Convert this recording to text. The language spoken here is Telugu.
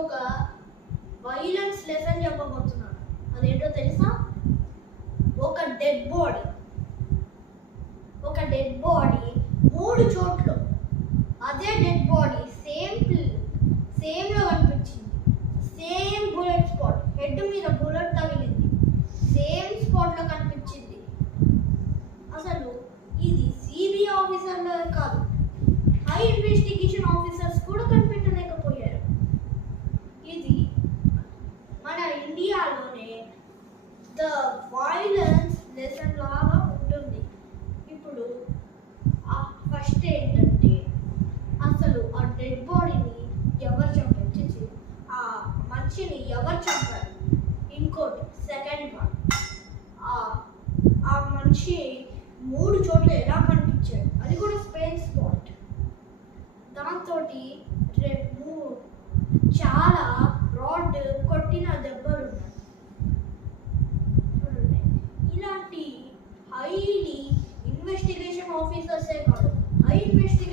ఒక వైలెన్స్ లెసన్ చెప్పబోతున్నాను. అదేంటో తెలుసా? ఒక డెడ్ బాడీ 3 చోట్ల అదే డెడ్ బాడీ సేమ్ లో కనిపించింది. సేమ్ బుల్లెట్ స్పాట్, హెడ్ మీద బుల్లెట్ తగిలింది, సేమ్ స్పాట్ లో కనిపించింది. అసలు ఇది సిబిఐ ఆఫీసర్లో కాదు, హై ఇన్వెస్టిగేషన్ ఆఫీసర్స్ కూడా కనిపెట్టలేకపోయారు. ఇది మన ఇండియాలోనే ద వైలెన్స్ లెసన్ లాగా ఉంటుంది. ఇప్పుడు ఫస్ట్ ఏంటంటే, అసలు ఆ డెడ్ బాడీని ఎవరు చంపించేసి ఆ మనిషిని ఎవరు చంపారు? ఇంకోటి సెకండ్ వన్, ఆ మనిషి 3 చోట్ల ఎలా కనిపించాడు? అది కూడా స్పెయిన్ స్పాట్. దాంతో చాలా రాడ్ కొట్టిన దెబ్బలు ఉన్నాయి. ఇలాంటి హైలీ ఇన్వెస్టిగేషన్ ఆఫీసర్సే కాదు, హై ఇన్వెస్టిగేషన్